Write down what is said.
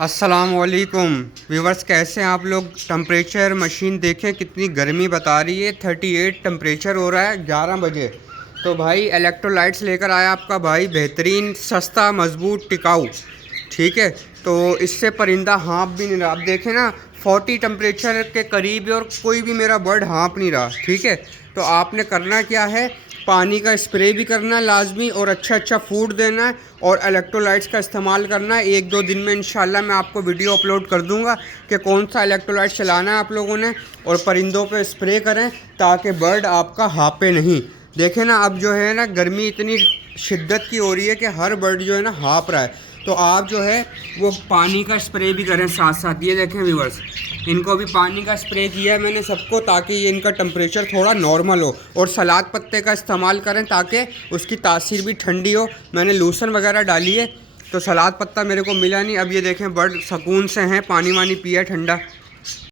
अस्सलामुअलैकुम व्यूवर्स, कैसे हैं आप लोग। टेम्परेचर मशीन देखें कितनी गर्मी बता रही है। 38 टेम्परेचर हो रहा है 11 बजे। तो भाई इलेक्ट्रोलाइट्स लेकर आया आपका भाई, बेहतरीन, सस्ता, मजबूत, टिकाऊ। ठीक है, तो इससे परिंदा हाँप भी नहीं रहा। आप देखें ना, 40 टेम्परेचर के करीब है और कोई भी मेरा बर्ड हाँप नहीं रहा। ठीक है, तो आपने करना क्या है, पानी का स्प्रे भी करना है लाजमी, और अच्छा फूड देना है, और इलेक्ट्रोलाइट्स का इस्तेमाल करना है। 1-2 दिन में इंशाल्लाह मैं आपको वीडियो अपलोड कर दूंगा कि कौन सा इलेक्ट्रोलाइट्स चलाना है आप लोगों ने, और परिंदों पे स्प्रे करें ताकि बर्ड आपका हाँपे नहीं। देखें ना, अब जो है ना, गर्मी इतनी शिद्दत की हो रही है कि हर बर्ड जो है ना हाँप रहा है। तो आप जो है वो पानी का स्प्रे भी करें साथ साथ। ये देखें व्यूवर्स, इनको भी पानी का स्प्रे किया है मैंने सबको, ताकि ये इनका टेम्परेचर थोड़ा नॉर्मल हो। और सलाद पत्ते का इस्तेमाल करें ताकि उसकी तासीर भी ठंडी हो। मैंने लूसन वगैरह डाली है, तो सलाद पत्ता मेरे को मिला नहीं। अब ये देखें, बर्ड सुकून से हैं, पानी वानी पिया ठंडा।